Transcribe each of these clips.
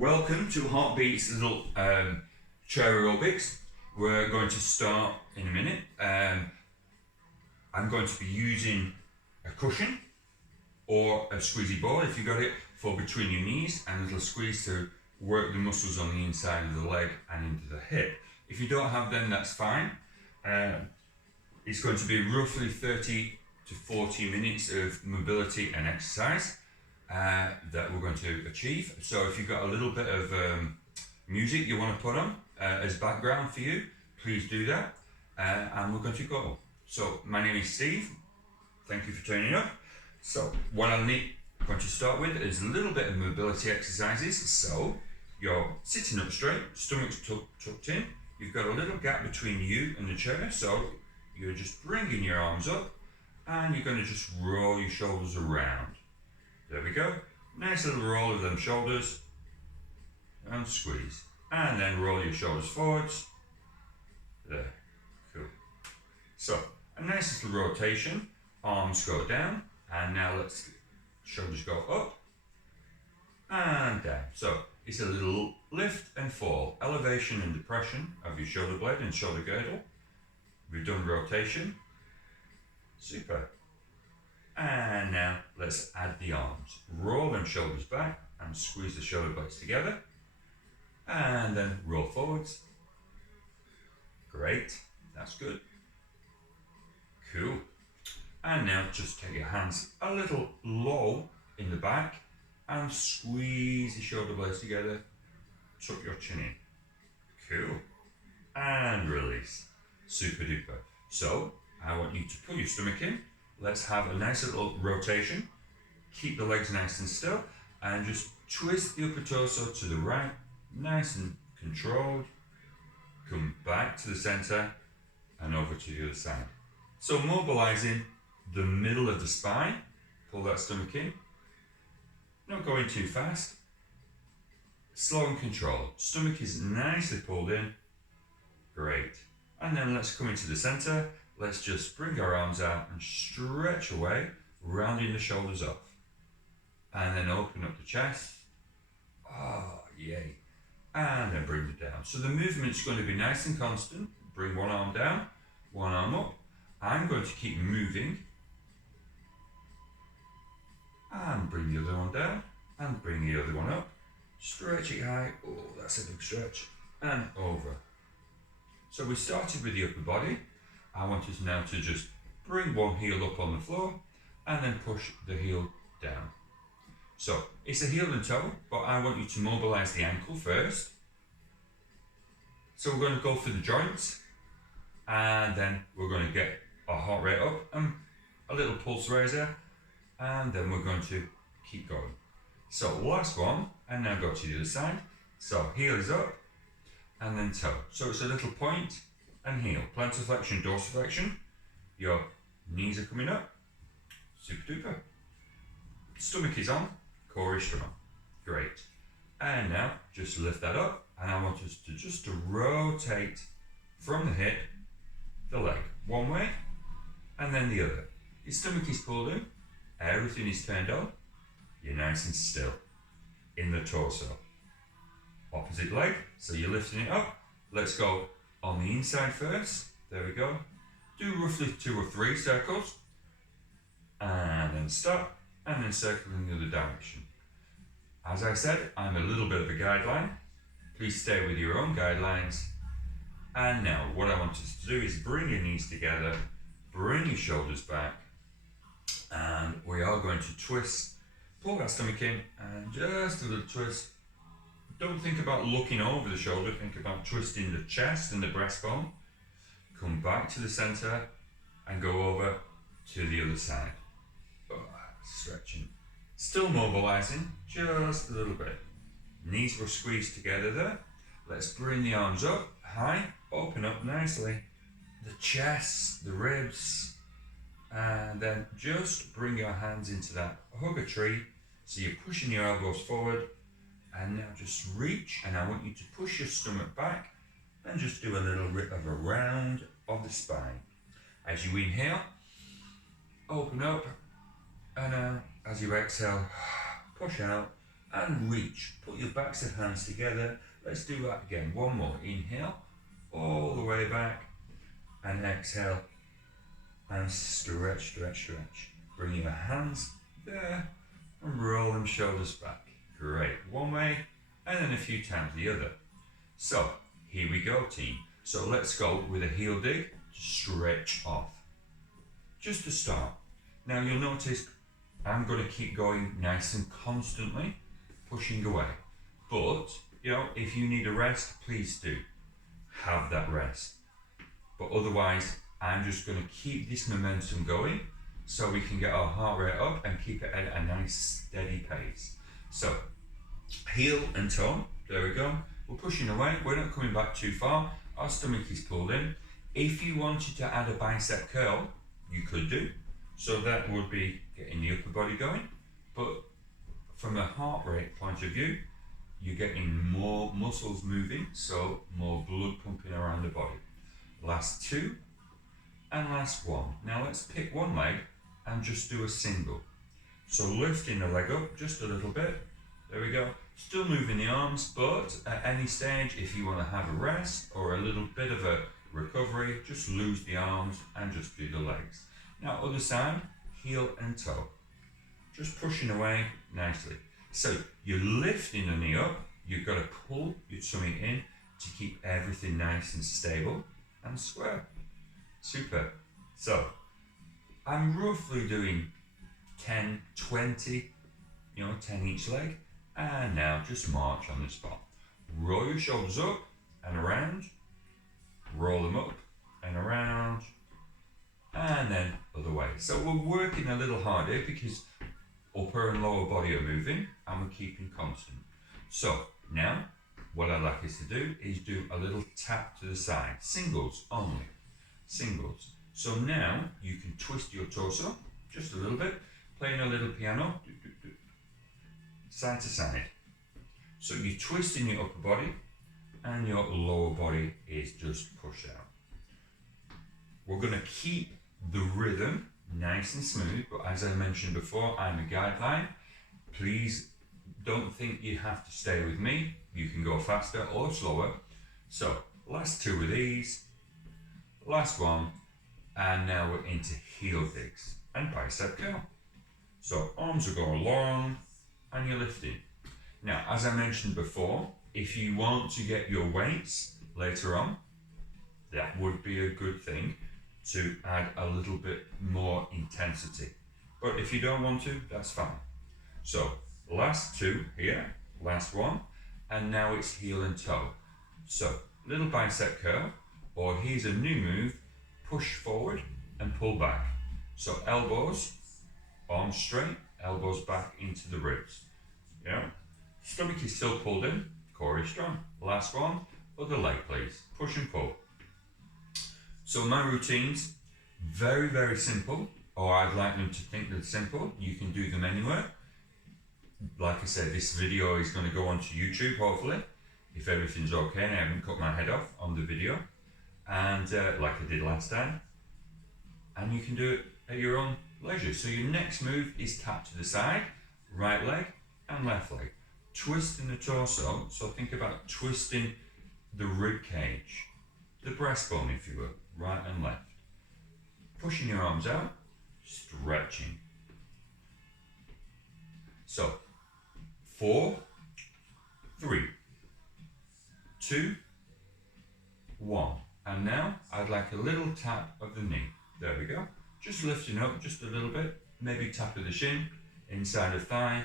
Welcome to Heartbeat's little chair aerobics. We're going to start in a minute. I'm going to be using a cushion or a squeezy ball if you got it for between your knees, and a little squeeze to work the muscles on the inside of the leg and into the hip. If you don't have them, that's fine. It's going to be roughly 30 to 40 minutes of mobility and exercise that we're going to achieve. So if you've got a little bit of music you want to put on as background for you, please do that, and we're going to go. So my name is Steve. Thank you for turning up. So what I'm going to start with is a little bit of mobility exercises. So you're sitting up straight, stomach's tucked in. You've got a little gap between you and the chair, so you're just bringing your arms up and you're going to just roll your shoulders around. There we go. Nice little roll of them shoulders and squeeze. And then roll your shoulders forwards. There. Cool. So a nice little rotation. Arms go down. And now let's shoulders go up and down. So it's a little lift and fall. Elevation and depression of your shoulder blade and shoulder girdle. We've done rotation. Super. And now let's add the arms. Roll them shoulders back and squeeze the shoulder blades together. And then roll forwards. Great, that's good. Cool. And now just take your hands a little low in the back and squeeze the shoulder blades together. Tuck your chin in. Cool. And release. Super duper. So I want you to pull your stomach in. Let's have a nice little rotation. Keep the legs nice and still and just twist the upper torso to the right, nice and controlled. Come back to the center and over to the other side. So mobilizing the middle of the spine, pull that stomach in. Not going too fast. Slow and controlled. Stomach is nicely pulled in. Great. And then let's come into the center. Let's just bring our arms out and stretch away, rounding the shoulders off. And then open up the chest. Oh, yay. And then bring it down. So the movement's going to be nice and constant. Bring one arm down, one arm up. I'm going to keep moving. And bring the other one down. And bring the other one up. Stretch it high. Oh, that's a big stretch. And over. So we started with the upper body. I want us now to just bring one heel up on the floor and then push the heel down. So it's a heel and toe, but I want you to mobilize the ankle first. So we're going to go for the joints and then we're going to get our heart rate up and a little pulse raiser, and then we're going to keep going. So last one, and now go to the other side. So heel is up and then toe. So it's a little point and heel. Plantar flexion, dorsiflexion. Your knees are coming up. Super duper. Stomach is on. Core is strong. Great. And now just lift that up. And I want us to just rotate from the hip, the leg. One way and then the other. Your stomach is pulled in. Everything is turned on. You're nice and still. In the torso. Opposite leg. So you're lifting it up. Let's go on the inside first. There we go. Do roughly 2 or 3 circles. And then stop. And then circle in the other direction. As I said, I'm a little bit of a guideline. Please stay with your own guidelines. And now what I want us to do is bring your knees together. Bring your shoulders back. And we are going to twist. Pull that stomach in and just a little twist. Don't think about looking over the shoulder, think about twisting the chest and the breastbone. Come back to the center and go over to the other side. Oh, stretching. Still mobilizing, just a little bit. Knees were squeezed together there. Let's bring the arms up, high, open up nicely. The chest, the ribs, and then just bring your hands into that hugger tree. So you're pushing your elbows forward. And now just reach, and I want you to push your stomach back and just do a little bit of a round of the spine. As you inhale, open up, and as you exhale, push out and reach. Put your backs of hands together. Let's do that again. One more. Inhale, all the way back, and exhale, and stretch, stretch, stretch. Bring your hands there, and roll them shoulders back. Great. One way, and then a few times the other. So, here we go, team. So let's go with a heel dig to stretch off. Just to start. Now you'll notice I'm going to keep going nice and constantly, pushing away. But, you know, if you need a rest, please do have that rest. But otherwise, I'm just going to keep this momentum going so we can get our heart rate up and keep it at a nice steady pace. So, heel and toe, there we go. We're pushing away, we're not coming back too far. Our stomach is pulled in. If you wanted to add a bicep curl, you could do. So that would be getting the upper body going. But from a heart rate point of view, you're getting more muscles moving, so more blood pumping around the body. Last two and last one. Now let's pick one leg and just do a single. So lifting the leg up just a little bit. There we go. Still moving the arms, but at any stage, if you want to have a rest or a little bit of a recovery, just lose the arms and just do the legs. Now other side, heel and toe. Just pushing away nicely. So you're lifting the knee up, you've got to pull your tummy in to keep everything nice and stable and square. Super. So I'm roughly doing 10, 20, 10 each leg. And now just march on the spot. Roll your shoulders up and around. Roll them up and around. And then other way. So we're working a little harder because upper and lower body are moving and we're keeping constant. So now what I'd like us to do is do a little tap to the side. Singles only. Singles. So now you can twist your torso just a little bit, playing a little piano, side to side. So you're twisting your upper body and your lower body is just pushed out. We're going to keep the rhythm nice and smooth, but as I mentioned before, I'm a guideline. Please don't think you have to stay with me. You can go faster or slower. So last two of these, last one, and now we're into heel digs and bicep curl. So arms are going long and you're lifting. Now, as I mentioned before, if you want to get your weights later on, that would be a good thing to add a little bit more intensity. But if you don't want to, that's fine. So last two here, last one, and now it's heel and toe. So little bicep curl, or here's a new move, push forward and pull back. So elbows, arms straight, elbows back into the ribs. Yeah, stomach is still pulled in, core is strong. Last one, other leg please, push and pull. So my routines, very, very simple, or I'd like them to think they're simple. You can do them anywhere. Like I said, this video is going to go onto YouTube, hopefully, if everything's okay and I haven't cut my head off on the video. And like I did last time. And you can do it at your own leisure. So your next move is tap to the side, right leg and left leg. Twisting the torso, so think about twisting the rib cage, the breastbone if you will, right and left. Pushing your arms out, stretching. So 4, 3, 2, 1. And now I'd like a little tap of the knee. There we go. Just lifting up just a little bit. Maybe tap of the shin, inside of thigh.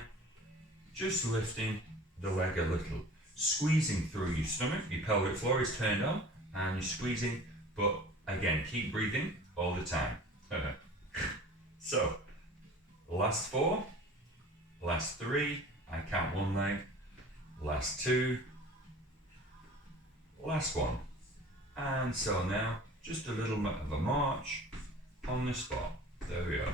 Just lifting the leg a little. Squeezing through your stomach. Your pelvic floor is turned on and you're squeezing. But again, keep breathing all the time. So, last 4. Last 3. I count one leg. Last 2. Last 1. And so now, just a little bit of a march on the spot. There we go.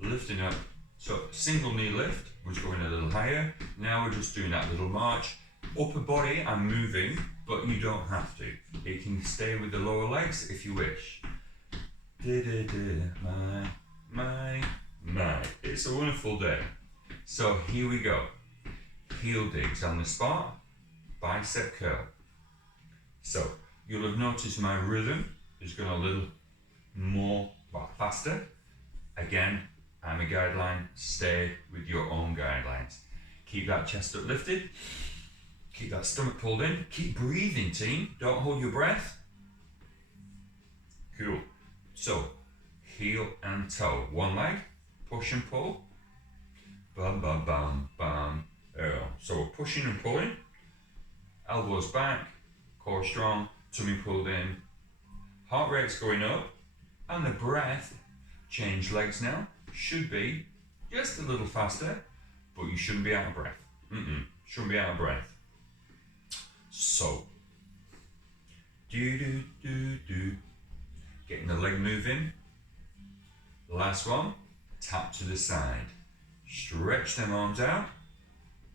Lifting up. So single knee lift was going a little higher. Now we're just doing that little march. Upper body, I'm moving, but you don't have to. It can stay with the lower legs if you wish. My. It's a wonderful day. So here we go. heel digs on the spot, bicep curl. So you'll have noticed my rhythm is going a little more faster. Again, I'm a guideline, stay with your own guidelines. Keep that chest uplifted, keep that stomach pulled in, keep breathing team, don't hold your breath. Cool. So, heel and toe, one leg, push and pull, bam, bam, bam, bam. So we're pushing and pulling, elbows back, core strong, tummy pulled in, heart rate's going up, and the breath, change legs now, should be just a little faster, but you shouldn't be out of breath. Shouldn't be out of breath. So, do. Getting the leg moving. Last one, tap to the side. Stretch them arms out.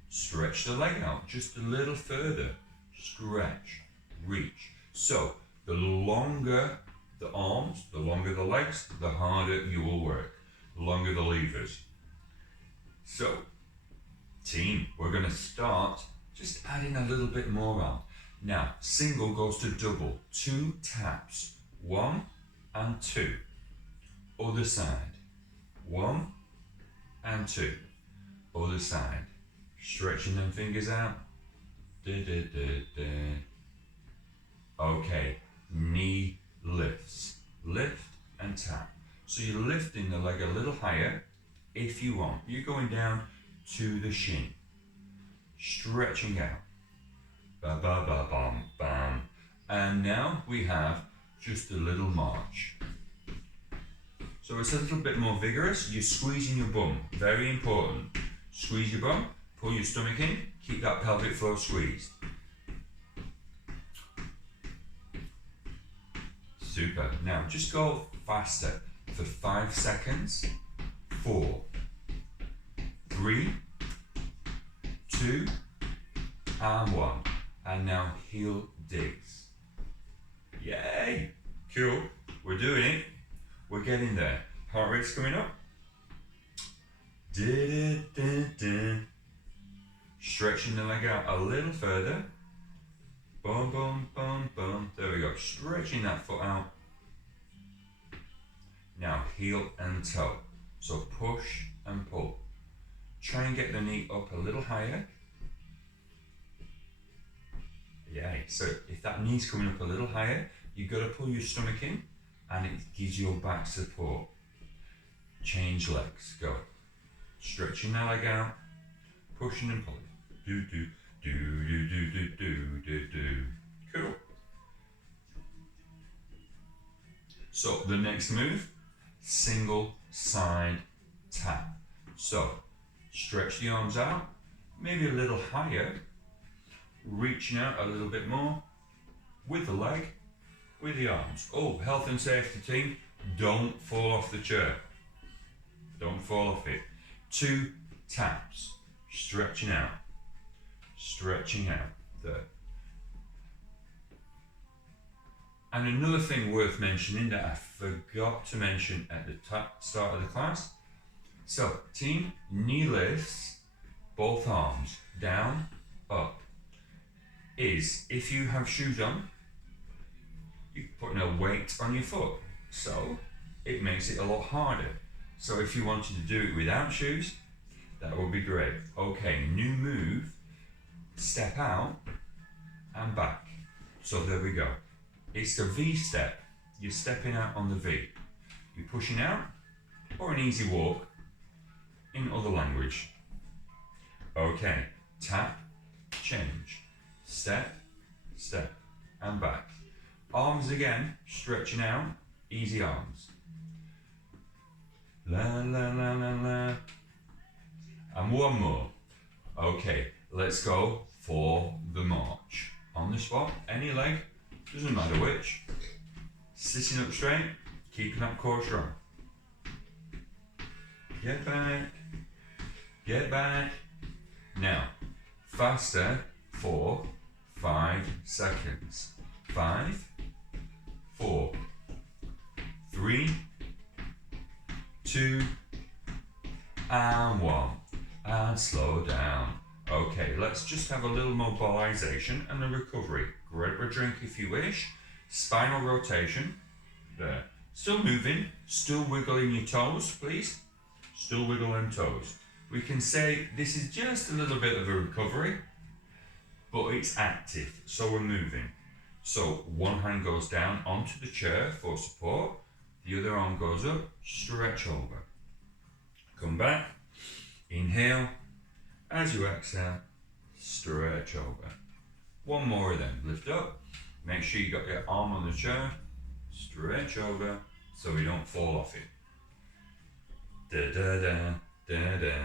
Stretch the leg out just a little further. Stretch, reach. So, the longer the arms, the longer the legs, the harder you will work. The longer the levers. So, team, we're going to start just adding a little bit more on. Now, single goes to double. 2 taps. 1 and 2. Other side. 1 and 2. Other side. Stretching them fingers out. Okay, knee lifts. Lift and tap. So you're lifting the leg a little higher if you want. You're going down to the shin. Stretching out. Ba ba ba bam bam. And now we have just a little march. So it's a little bit more vigorous. You're squeezing your bum. Very important. Squeeze your bum. Pull your stomach in. Keep that pelvic floor squeezed. Super. Now just go faster for 5 seconds. 4, 3, 2, and 1. And now heel digs. Yay! Cool. We're doing it. We're getting there. Heart rate's coming up. Stretching the leg out a little further. Boom, boom, boom, boom. There we go. Stretching that foot out. Now heel and toe. So push and pull. Try and get the knee up a little higher. Yay. So if that knee's coming up a little higher, you've got to pull your stomach in and it gives your back support. Change legs. Go. Stretching that leg out. Pushing and pulling. Do, do, do, do, do, do, do, do, do. Cool. So the next move, single side tap. So stretch the arms out, maybe a little higher, reaching out a little bit more with the leg, with the arms. Oh, health and safety team, don't fall off the chair. Don't fall off it. 2 taps, stretching out, stretching out. There. And another thing worth mentioning that I forgot to mention at the start of the class. So, team, knee lifts, both arms, down, up. Is if you have shoes on, you're putting a weight on your foot. So, it makes it a lot harder. So if you wanted to do it without shoes, that would be great. Okay, new move, step out and back. So there we go. It's the V step. You're stepping out on the V. You're pushing out, or an easy walk in other language. Okay, tap, change, step, step, and back. Arms again, stretching out, easy arms. La la la la la. And one more. Okay, let's go for the march. On the spot, any leg, doesn't matter which. Sitting up straight, keeping that core strong. Get back, get back. Now, faster for 5 seconds. 5, 4, 3, 2, and 1. And slow down. Okay, let's just have a little mobilization and a recovery. Grab a drink if you wish. Spinal rotation. There. Still moving. Still wiggling your toes, please. Still wiggling toes. We can say this is just a little bit of a recovery, but it's active, so we're moving. So one hand goes down onto the chair for support. The other arm goes up, stretch over. Come back. Inhale. As you exhale, stretch over. One more of them. Lift up. Make sure you got your arm on the chair. Stretch over so we don't fall off it. Da da da da da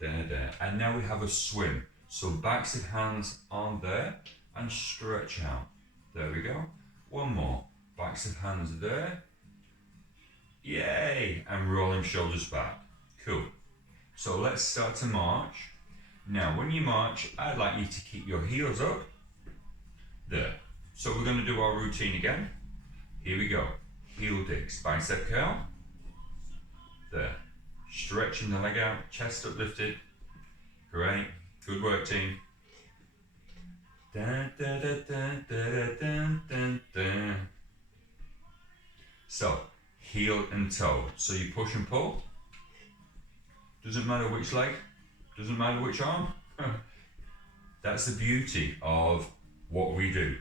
da da. And now we have a swim. So backs of hands on there and stretch out. There we go. One more. Backs of hands there. Yay! And rolling shoulders back. Cool. So let's start to march. Now, when you march, I'd like you to keep your heels up. There. So we're going to do our routine again. Here we go. Heel digs, bicep curl. There. Stretching the leg out, chest uplifted. Great. Good work, team. Dun, dun, dun, dun, dun, dun, dun, dun. So, heel and toe. So you push and pull. Doesn't matter which leg. Doesn't matter which arm. That's the beauty of what we do.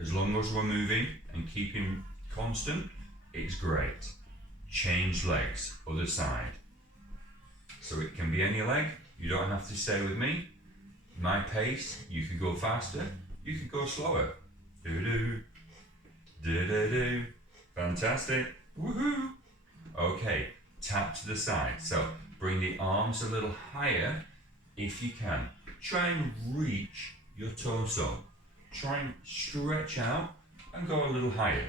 As long as we're moving and keeping constant, it's great. Change legs, other side. So it can be any leg. You don't have to stay with me. My pace, you can go faster, you can go slower. Do-do, do-do-do. Fantastic. Woohoo. Okay, tap to the side. So bring the arms a little higher if you can. Try and reach your torso. Try and stretch out and go a little higher.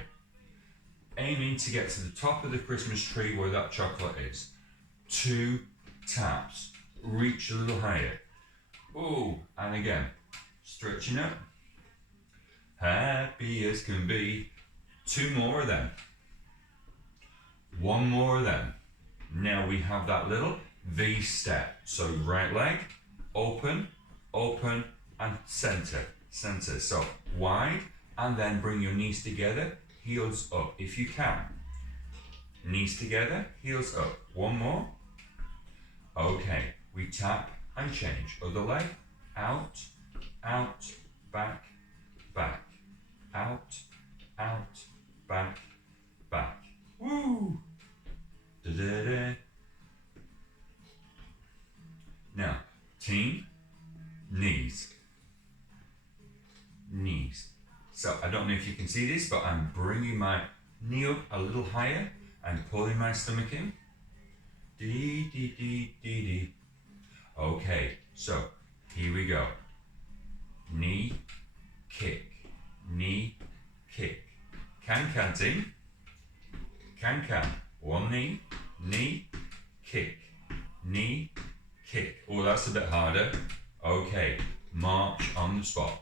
Aiming to get to the top of the Christmas tree where that chocolate is. 2 taps. Reach a little higher. Oh, and again. Stretching up. Happy as can be. 2 more of them. 1 more of them. Now we have that little V step. So right leg, open, open, and center. Center. So wide, and then bring your knees together, heels up if you can. Knees together, heels up. 1 more. Okay, we tap and change. Other leg, out, out, back, back. Out, out, back, back. Woo! Da-da-da. Now, team, knees. Knees. So, I don't know if you can see this, but I'm bringing my knee up a little higher and pulling my stomach in. Dee, dee, dee, dee, dee. Okay, so, here we go. Knee, kick. Knee, kick. Can team. Can. 1 knee, knee, kick. Knee, kick. Oh, that's a bit harder. Okay, march on the spot.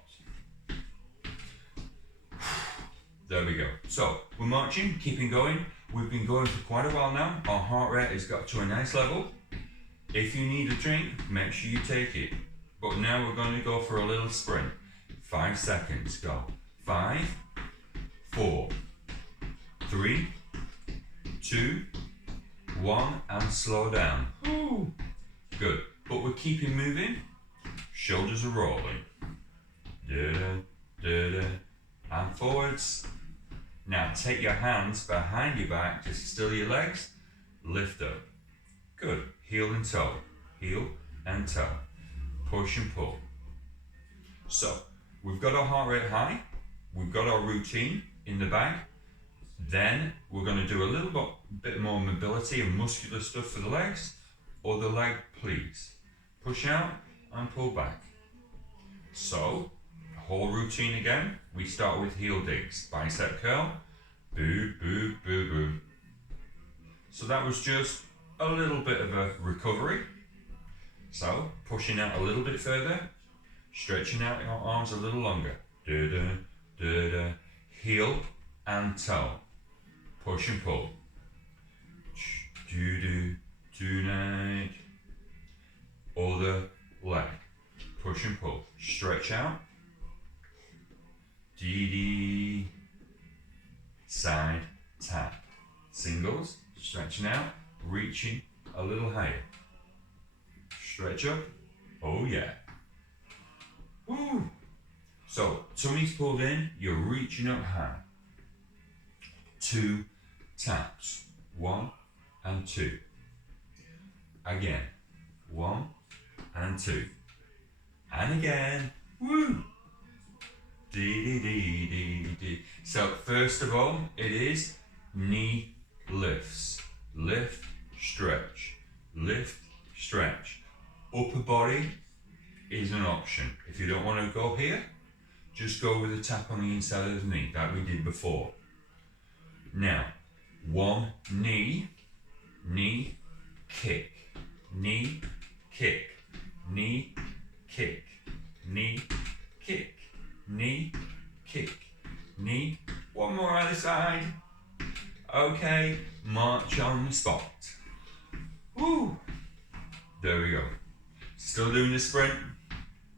There we go. So, we're marching, keeping going. We've been going for quite a while now. Our heart rate has got to a nice level. If you need a drink, make sure you take it. But now we're going to go for a little sprint. 5 seconds, go. 5, 4, 3, 2, 1, and slow down. Ooh. Good. But we're keeping moving. Shoulders are rolling. Da-da, da-da. And forwards. Now take your hands behind your back, just still your legs. Lift up. Good. Heel and toe. Heel and toe. Push and pull. So, we've got our heart rate high. We've got our routine in the bag. Then we're going to do a little bit more mobility and muscular stuff for the legs. Other leg, please. Push out and pull back. So, whole routine again. We start with heel digs. Bicep curl. Boo, boo, boo, boo. So that was just a little bit of a recovery. So, pushing out a little bit further. Stretching out your arms a little longer. Da-da, da-da. Heel and toe. Push and pull. Do-do, tonight. Other leg. Push push and pull. Stretch out. D, side, tap. Singles, stretching out, reaching a little higher. Stretch up. Oh yeah. Woo. So, tummy's pulled in, you're reaching up high. 2 taps. 1 and 2. Again. 1 and 2. And again. Woo! Dee dee dee dee dee. So first of all, it is knee lifts. Lift, stretch. Lift, stretch. Upper body is an option. If you don't want to go here, just go with a tap on the inside of the knee, that we did before. Now, 1 knee, knee, kick. Knee, kick. Knee, kick. Knee, kick. Knee, kick. Knee. 1 more either side. Okay, march on the spot. Woo! There we go. Still doing the sprint.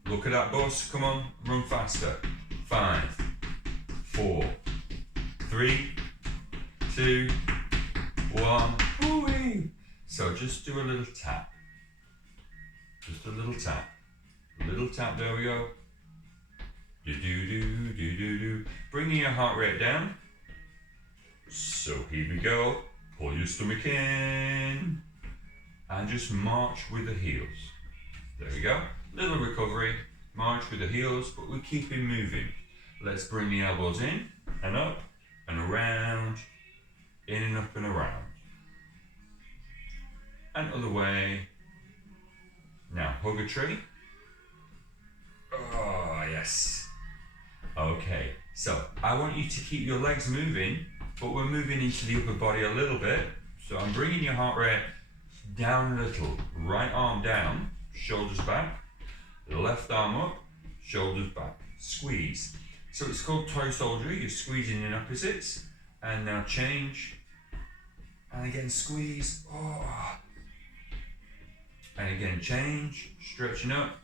Look at that bus. Come on, run faster. 5, 4, 3, 2, 1. Woo-wee! So just do a little tap. Just a little tap. A little tap, there we go. Do-do-do-do-do-do. Bringing your heart rate down. So here we go. Pull your stomach in. And just march with the heels. There we go. Little recovery. March with the heels, but we're keeping moving. Let's bring the elbows in and up and around. In and up and around. And other way. Now hug a tree. Oh, yes. Okay, so I want you to keep your legs moving, but we're moving into the upper body a little bit. So I'm bringing your heart rate down a little. Right arm down, shoulders back. Left arm up, shoulders back. Squeeze. So it's called toy soldier. You're squeezing in opposites. And now change. And again, squeeze. Oh. And again, change. Stretching up.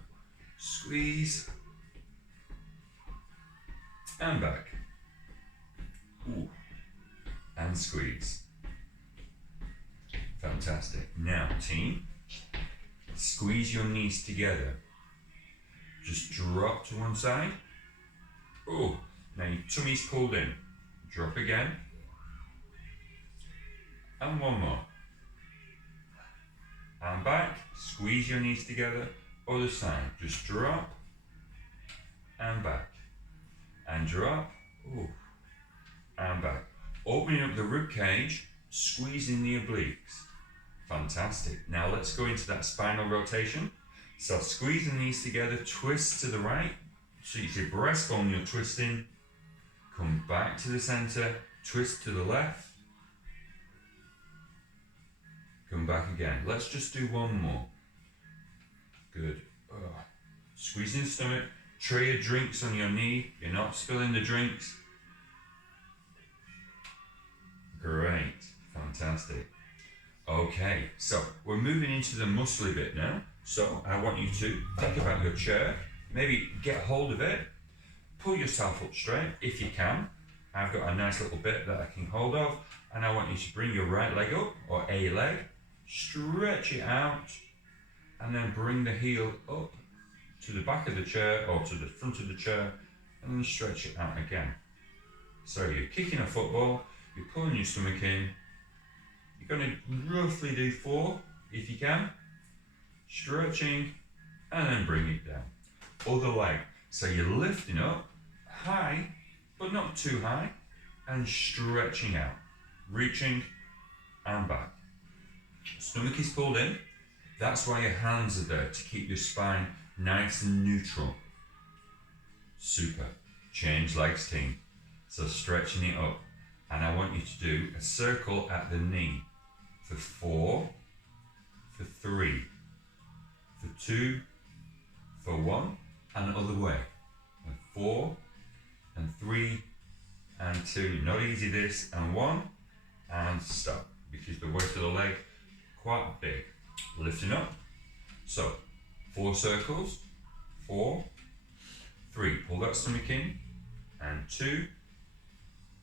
Squeeze. And back. Ooh. And squeeze. Fantastic. Now, team, squeeze your knees together. Just drop to one side. Oh, now your tummy's pulled in. Drop again. And one more. And back. Squeeze your knees together. Other side. Just drop. And back. And drop. Ooh. And back. Opening up the rib cage. Squeezing the obliques. Fantastic. Now let's go into that spinal rotation. So squeeze the knees together, twist to the right. So you see breastbone, you're twisting. Come back to the center, twist to the left. Come back again. Let's just do one more. Good. Squeezing the stomach. Tray of drinks on your knee. You're not spilling the drinks. Great. Fantastic. Okay, so we're moving into the muscly bit now. So I want you to think about your chair, maybe get hold of it, pull yourself up straight if you can. I've got a nice little bit that I can hold of, and I want you to bring your right leg up, or a leg, stretch it out, and then bring the heel up to the back of the chair or to the front of the chair, and then stretch it out again. So you're kicking a football, you're pulling your stomach in. You're going to roughly do 4 if you can. Stretching, and then bring it down. Other leg. So you're lifting up high, but not too high, and stretching out. Reaching and back. Stomach is pulled in. That's why your hands are there, to keep your spine nice and neutral. Super. Change legs, team. So stretching it up. And I want you to do a circle at the knee for 4, for 3, for 2, for 1, and the other way. And 4, and 3, and 2. Not easy this, and 1, and stop. Because the weight of the leg quite big. Lifting up. So 4 circles, 4, 3, pull that stomach in, and 2,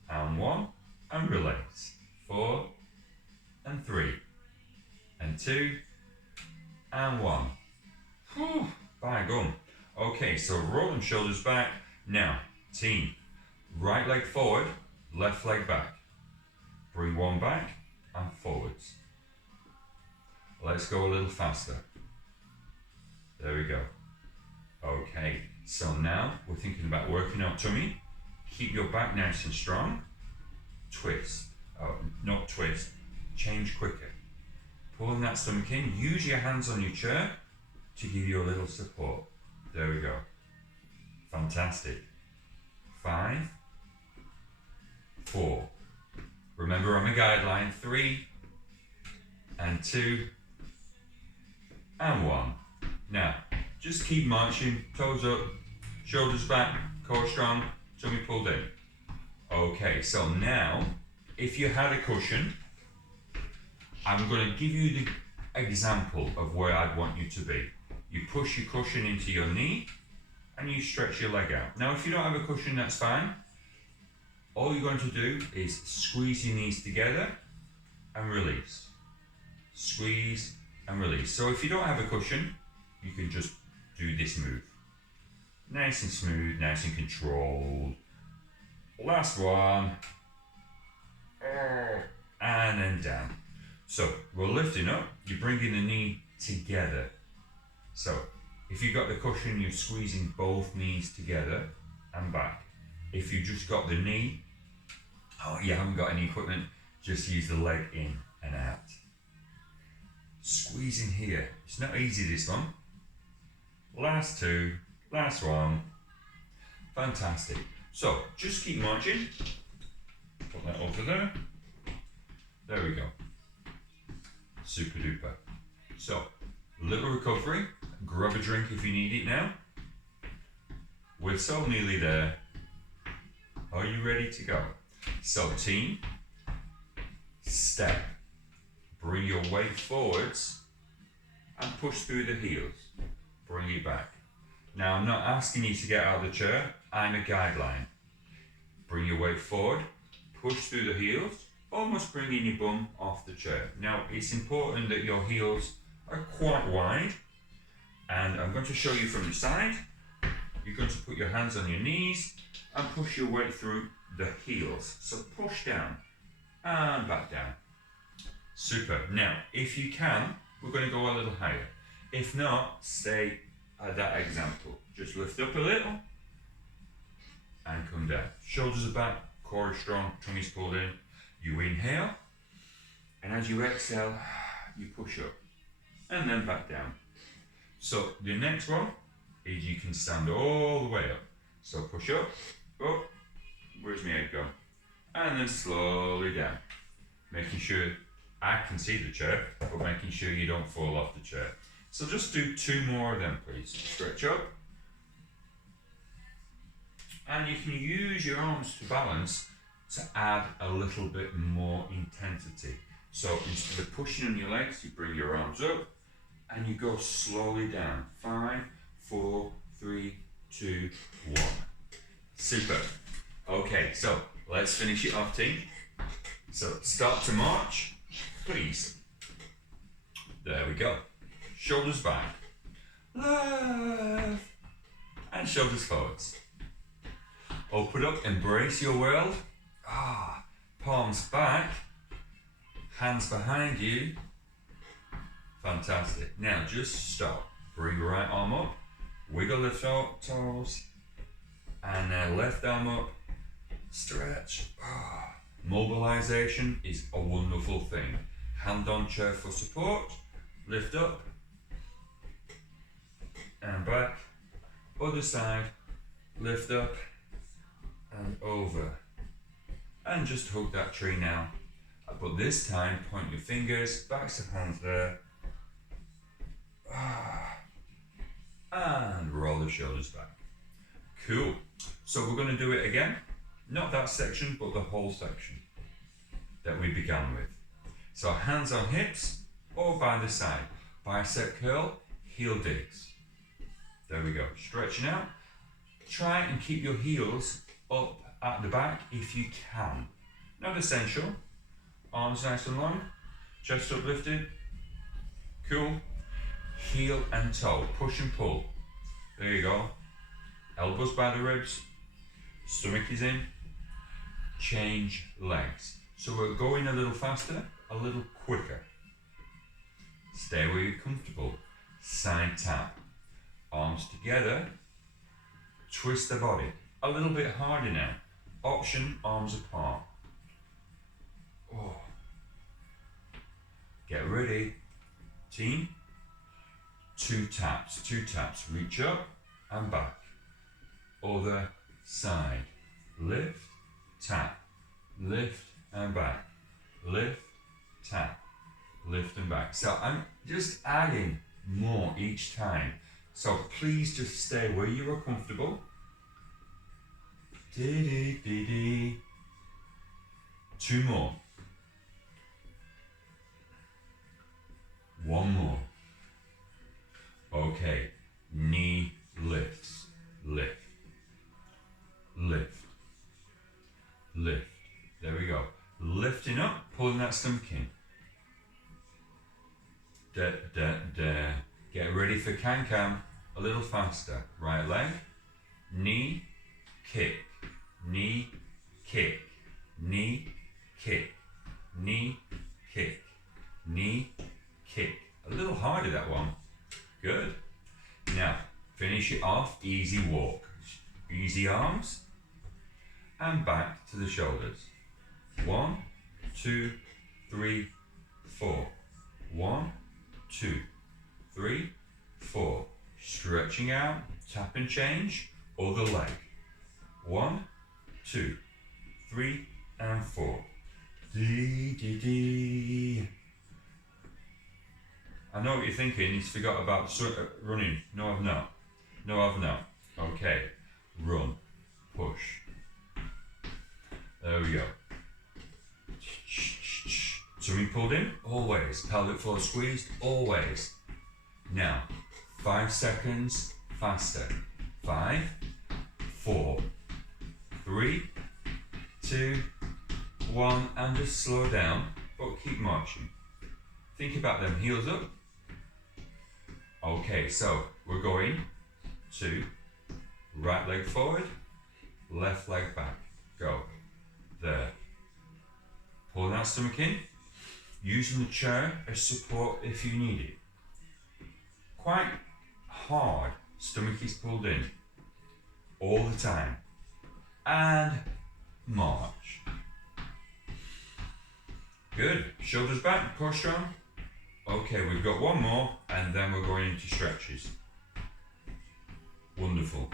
and 1, and release. 4, and 3, and 2, and 1. Whew, by gum. Okay, so roll them shoulders back. Now, team, right leg forward, left leg back. Bring one back and forwards. Let's go a little faster. There we go. Okay, so now we're thinking about working our tummy. Keep your back nice and strong. Twist, not twist, change quicker. Pulling that stomach in, use your hands on your chair to give you a little support. There we go. Fantastic. 5, 4. Remember on my guideline, 3, and 2, and 1. Now, just keep marching, toes up, shoulders back, core strong, tummy pulled in. Okay, so now, if you had a cushion, I'm going to give you the example of where I'd want you to be. You push your cushion into your knee, and you stretch your leg out. Now, if you don't have a cushion, that's fine. All you're going to do is squeeze your knees together and release. Squeeze and release. So if you don't have a cushion, you can just do this move. Nice and smooth, nice and controlled. Last one. And then down. So we're lifting up, you're bringing the knee together. So if you've got the cushion, you're squeezing both knees together and back. If you just got the knee, you haven't got any equipment, just use the leg in and out. Squeezing here. It's not easy, this one. Last 2, last 1. Fantastic. So just keep marching. Put that over there. There we go. Super duper. So, little recovery. Grab a drink if you need it now. We're so nearly there. Are you ready to go? So team, step. Bring your weight forwards and push through the heels. Bring it back. Now I'm not asking you to get out of the chair. I'm a guideline. Bring your weight forward, push through the heels, almost bringing your bum off the chair. Now it's important that your heels are quite wide, and I'm going to show you from the side. You're going to put your hands on your knees and push your weight through the heels. So push down and back down. Super. Now, if you can, we're going to go a little higher. If not, stay at that example. Just lift up a little and come down. Shoulders are back, core is strong, tummy's pulled in. You inhale, and as you exhale, you push up and then back down. So the next one is you can stand all the way up. So push up, where's my head gone? And then slowly down. Making sure I can see the chair, but making sure you don't fall off the chair. So just do 2 more of them, please. Stretch up. And you can use your arms to balance to add a little bit more intensity. So instead of pushing on your legs, you bring your arms up and you go slowly down. 5, 4, 3, 2, 1. Super. Okay, so let's finish it off, team. So start to march, please. There we go. Shoulders back. Left. And shoulders forwards. Open up, embrace your world. Palms back. Hands behind you. Fantastic. Now just stop. Bring your right arm up. Wiggle the toes. And now left arm up. Stretch. Mobilization is a wonderful thing. Hand on chair for support. Lift up. And back. Other side. Lift up. And over. And just hug that tree now. But this time, point your fingers, backs of hands there. And roll the shoulders back. Cool. So we're going to do it again. Not that section, but the whole section that we began with. So hands on hips or by the side. Bicep curl, heel digs. There we go. Stretching out. Try and keep your heels up at the back if you can. Not essential. Arms nice and long. Chest uplifted. Cool. Heel and toe. Push and pull. There you go. Elbows by the ribs. Stomach is in. Change legs. So we're going a little faster, a little quicker. Stay where you're comfortable. Side tap. Arms together. Twist the body. A little bit harder now. Option, arms apart. Oh. Get ready. Team. 2 taps. 2 taps. Reach up and back. Other side. Lift, tap. Lift and back. Lift, tap. Lift and back. So I'm just adding more each time. So please just stay where you are comfortable. 2 more. 1 more. Okay. Knee lifts. Lift. Lift. Lift. There we go. Lifting up, pulling that stomach in. Da, da, da. Get ready for can-can. A little faster. Right leg. Knee, kick. Knee, kick. Knee, kick. Knee, kick. Knee, kick. A little harder, that one. Good. Now, finish it off. Easy walk. Easy arms. And back to the shoulders. 1, 2, 3, 4. 1, 2, 3, 4. Stretching out, tap and change, other leg. 1, 2, 3, and 4. Dee, dee, dee. I know what you're thinking, he's forgot about running. No, I've not. No, I've not. Okay, run, push. There we go. Tummy pulled in, always. Pelvic floor squeezed, always. Now, 5 seconds faster. 5, 4, 3, 2, 1, and just slow down, but keep marching. Think about them heels up. Okay, so we're going to right leg forward, left leg back. Go. There. Pull that stomach in. Using the chair as support if you need it. Quite hard, stomach is pulled in. All the time. And march. Good. Shoulders back, core strong. Okay, we've got 1 more and then we're going into stretches. Wonderful.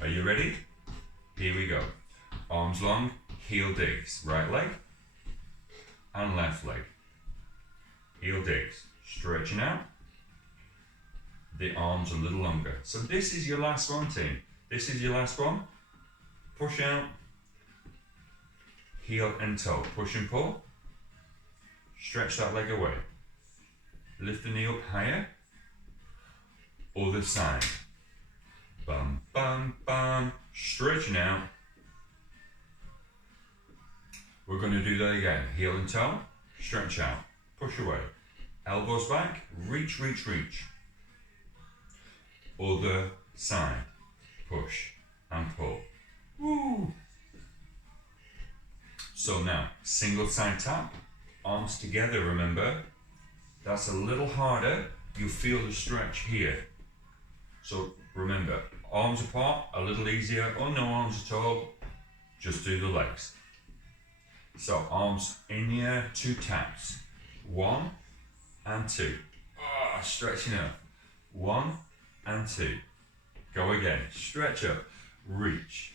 Are you ready? Here we go. Arms long, heel digs. Right leg and left leg. Heel digs. Stretching out. The arms a little longer. So this is your last one, team. This is your last one. Push out. Heel and toe. Push and pull. Stretch that leg away. Lift the knee up higher. Other side. Bum, bum, bum. Stretching out. We're going to do that again. Heel and toe. Stretch out. Push away. Elbows back. Reach, reach, reach. Other side. Push and pull. Woo! So now, single side tap. Arms together, remember. That's a little harder. You feel the stretch here. So remember, arms apart, a little easier, or no arms at all. Just do the legs. So arms in the air, 2 taps. 1 and 2. Ah, stretching up. 1 and 2. Go again. Stretch up. Reach.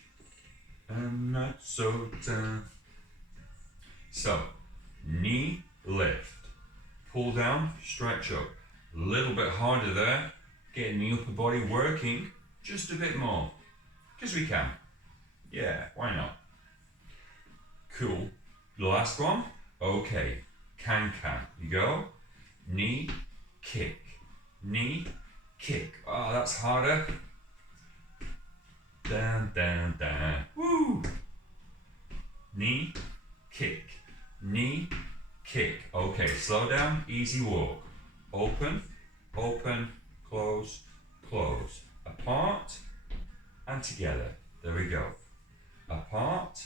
And not so down. So, knee lift. Pull down, stretch up. A little bit harder there. Getting the upper body working just a bit more. Because we can. Yeah, why not? Cool. The last one. Okay. Can. You go. Knee, kick. Knee, kick. Oh, that's harder. Down, down, down. Woo! Knee, kick. Knee, kick. Okay, slow down, easy walk. Open, open, close, close. Apart and together. There we go. Apart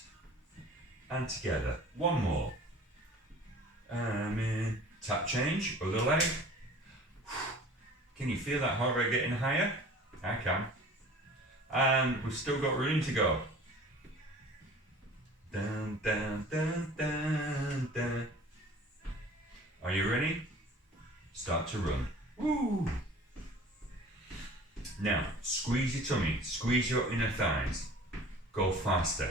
and together. One more. In. Tap change, other leg. Can you feel that heart rate getting higher? I can. And we've still got room to go. Dun, dun, dun, dun, dun. Are you ready? Start to run. Woo! Now, squeeze your tummy, squeeze your inner thighs. Go faster.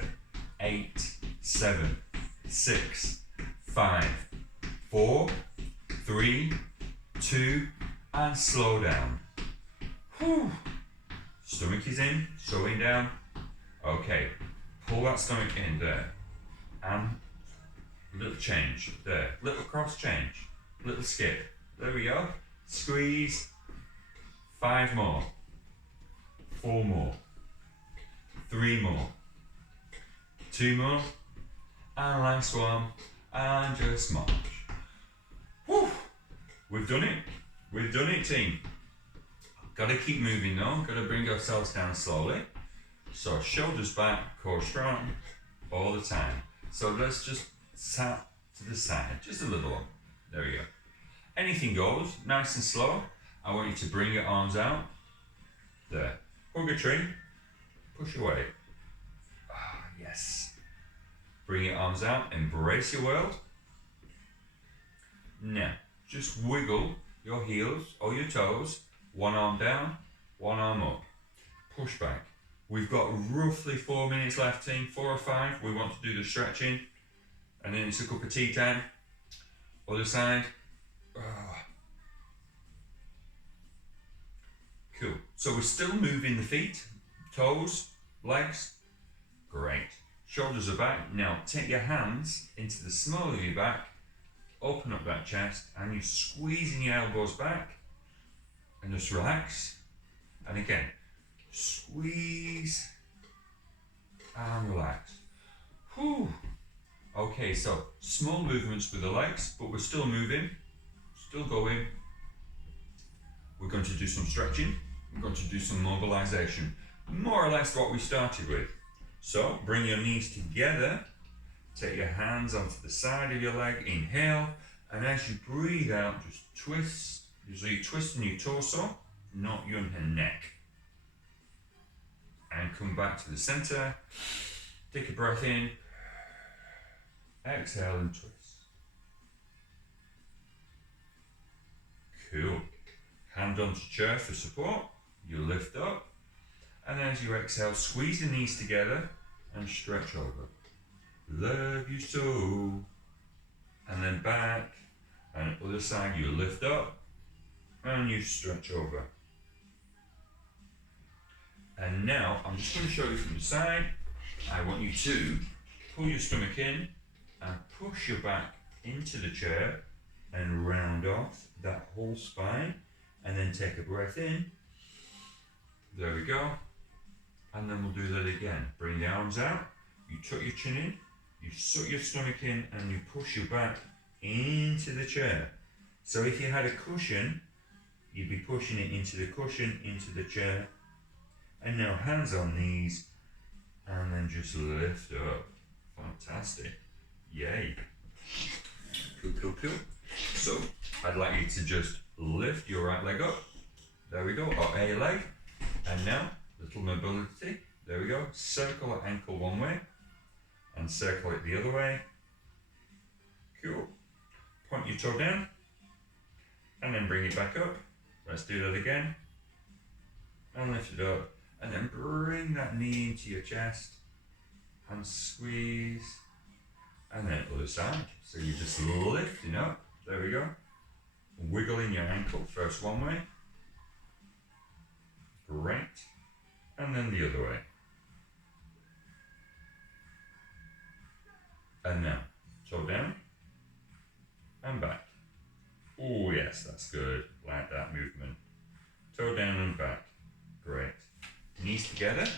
8, 7, 6, 5, 4, 3, 2, and slow down. Whew. Stomach is in, slowing down. Okay, pull that stomach in there. And little change there. Little cross change. Little skip. There we go. Squeeze. 5 more. 4 more. 3 more. 2 more. And last one. And just march. Whew. We've done it. We've done it, team. Got to keep moving though. Got to bring ourselves down slowly. So shoulders back, core strong, all the time. So let's just tap to the side, just a little one. There we go. Anything goes, nice and slow. I want you to bring your arms out. There. Hug a tree. Push away. Ah, yes. Bring your arms out. Embrace your world. Now, just wiggle your heels or your toes. One arm down, one arm up. Push back. We've got roughly 4 minutes left, team. 4 or 5. We want to do the stretching. And then it's a cup of tea time. Other side. Oh. Cool. So we're still moving the feet, toes, legs. Great. Shoulders are back. Now take your hands into the small of your back. Open up that chest. And you're squeezing your elbows back. And just relax. And again, squeeze and relax. Whew. Okay, so small movements with the legs, but we're still moving, still going. We're going to do some stretching. We're going to do some mobilization. More or less what we started with. So bring your knees together. Take your hands onto the side of your leg. Inhale. And as you breathe out, just twist. So you're twisting your torso, not your neck. And come back to the center. Take a breath in. Exhale and twist. Cool. Hand onto chair for support. You lift up. And as you exhale, squeeze the knees together and stretch over. Love you so. And then back. And other side, you lift up. And you stretch over. And now, I'm just going to show you from the side. I want you to pull your stomach in and push your back into the chair and round off that whole spine. And then take a breath in. There we go. And then we'll do that again. Bring the arms out. You tuck your chin in. You suck your stomach in and you push your back into the chair. So if you had a cushion, you'd be pushing it into the cushion, into the chair. And now hands on knees, and then just lift up. Fantastic. Yay. Cool, cool, cool. So, I'd like you to just lift your right leg up. There we go, or a leg. And now, little mobility. There we go. Circle the ankle one way, and circle it the other way. Cool. Point your toe down, and then bring it back up. Let's do that again. And lift it up. And then bring that knee into your chest. And squeeze. And then other side. So you're just lifting up. There we go. Wiggling your ankle first one way. Great. And then the other way. And now, toe down. And back. Oh yes, that's good. Like that movement. Toe down and back. Great. Knees together.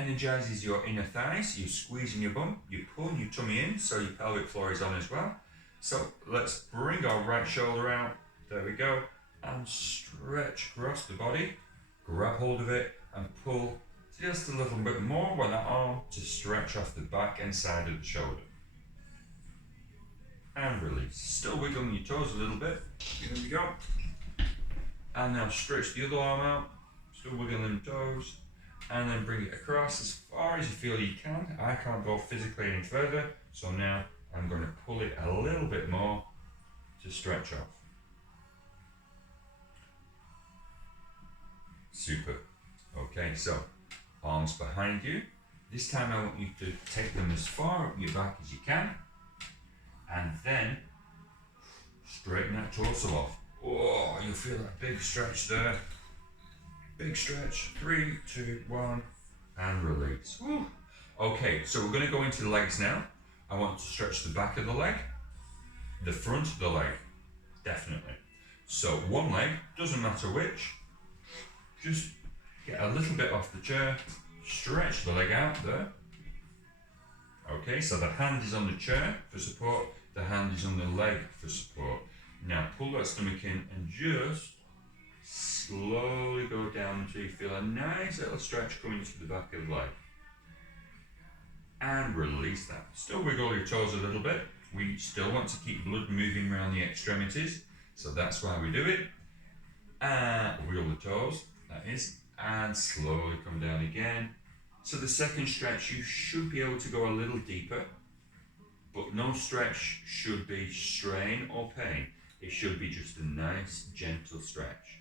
energizes your inner thighs. You're squeezing your bum, you're pulling your tummy in so your pelvic floor is on as well. So let's bring our right shoulder out. There we go. And stretch across the body. Grab hold of it and pull just a little bit more with that arm to stretch off the back and side of the shoulder. And release. Still wiggling your toes a little bit. Here we go. And now stretch the other arm out. Still wiggling the toes. And then bring it across as far as you feel you can. I can't go physically any further, so now I'm going to pull it a little bit more to stretch off. Super. Okay, so arms behind you. This time I want you to take them as far up your back as you can, and then straighten that torso off. Oh, you'll feel that big stretch there. Big stretch. 3, 2, 1, and release. Woo. Okay, so we're going to go into the legs now. I want to stretch the back of the leg, the front of the leg, definitely. So one leg, doesn't matter which, just get a little bit off the chair, stretch the leg out there. Okay, so the hand is on the chair for support, the hand is on the leg for support. Now pull that stomach in and just slowly go down until you feel a nice little stretch coming to the back of the leg. And release that. Still wiggle your toes a little bit. We still want to keep blood moving around the extremities, so that's why we do it. And wiggle the toes, that is, and slowly come down again. So the second stretch, you should be able to go a little deeper, but no stretch should be strain or pain. It should be just a nice, gentle stretch.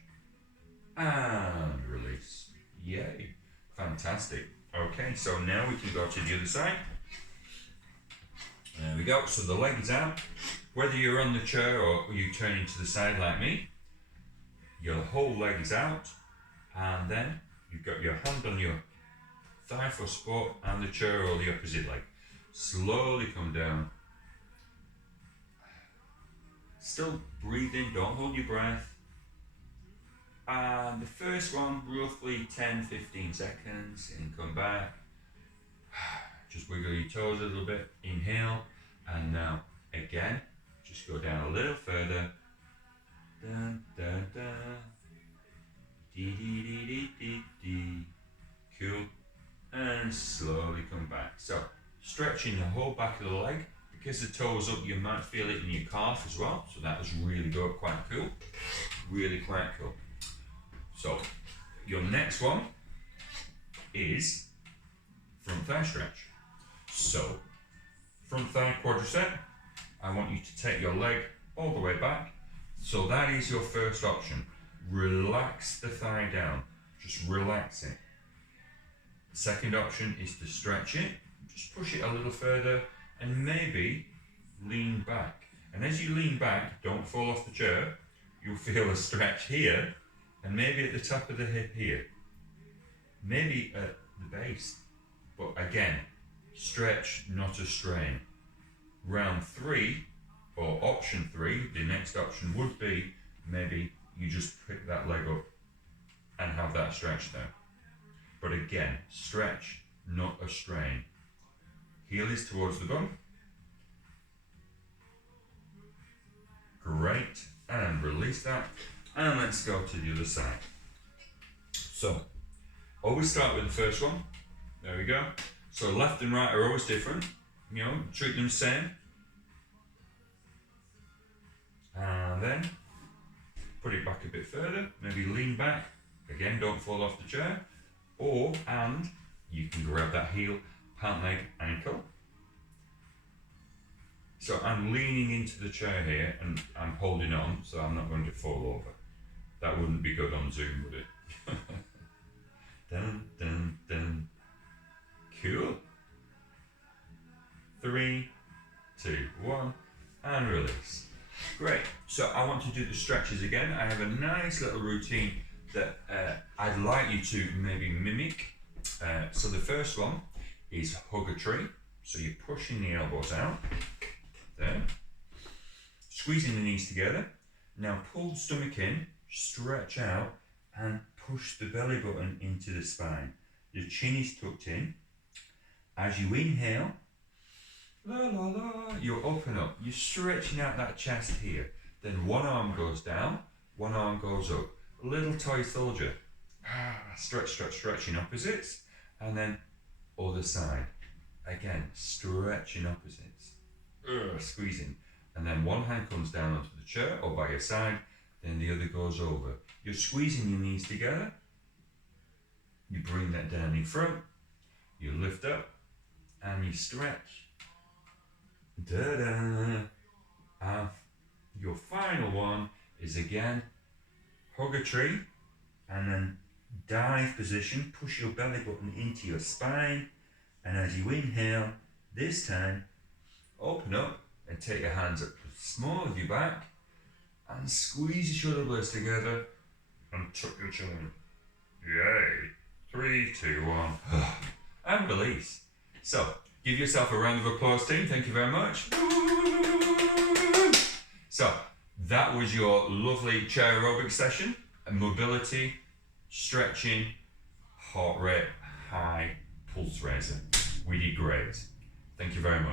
And release. Yay. Fantastic. Okay, so now we can go to the other side. There we go. So the leg is out. Whether you're on the chair or you turn into the side like me, your whole leg is out, and then you've got your hand on your thigh for support and the chair or the opposite leg. Slowly come down. Still breathing, don't hold your breath. And the first one, roughly 10-15 seconds, and come back. Just wiggle your toes a little bit, inhale, and now again, just go down a little further. Dun, dun, dun. Dee, dee, dee, dee, dee, dee. Cool. And slowly come back. So, stretching the whole back of the leg. Because the toe's up, you might feel it in your calf as well. So that is really good, quite cool. Really quite cool. So, your next one is front thigh stretch. So, front thigh quadricep, I want you to take your leg all the way back. So that is your first option. Relax the thigh down. Just relax it. The second option is to stretch it. Just push it a little further and maybe lean back. And as you lean back, don't fall off the chair. You'll feel a stretch here and maybe at the top of the hip here. Maybe at the base. But again, stretch, not a strain. Round 3, or option 3, the next option would be maybe you just pick that leg up and have that stretch there. But again, stretch, not a strain. Heel is towards the bum. Great, and release that. And let's go to the other side. So, always start with the first one. There we go. So left and right are always different. You know, treat them the same. And then put it back a bit further. Maybe lean back. Again, don't fall off the chair. And you can grab that heel, pant leg, ankle. So I'm leaning into the chair here and I'm holding on so I'm not going to fall over. That wouldn't be good on Zoom, would it? Dun, dun, dun. Cool. 3, 2, 1, and release. Great. So I want to do the stretches again. I have a nice little routine that I'd like you to maybe mimic. So the first one is hug a tree. So you're pushing the elbows out. There. Squeezing the knees together. Now pull the stomach in, stretch out, and push the belly button into the spine. Your chin is tucked in. As you inhale, la la la, you're up and up. You're stretching out that chest here. Then one arm goes down, one arm goes up. A little toy soldier. Stretch, stretch, stretching opposites. And then other side. Again, stretching opposites. Squeezing. And then one hand comes down onto the chair or by your side, then the other goes over. You're squeezing your knees together. You bring that down in front. You lift up and you stretch. Da-da. And your final one is again, hug a tree and then dive position. Push your belly button into your spine. And as you inhale, this time, open up and take your hands up to the small of your back and squeeze your shoulder blades together and tuck your chin. Yay. 3, 2, 1. And release. So, give yourself a round of applause, team. Thank you very much. So, that was your lovely chair aerobic session. Mobility, stretching, heart rate, high, pulse raiser. We did great. Thank you very much.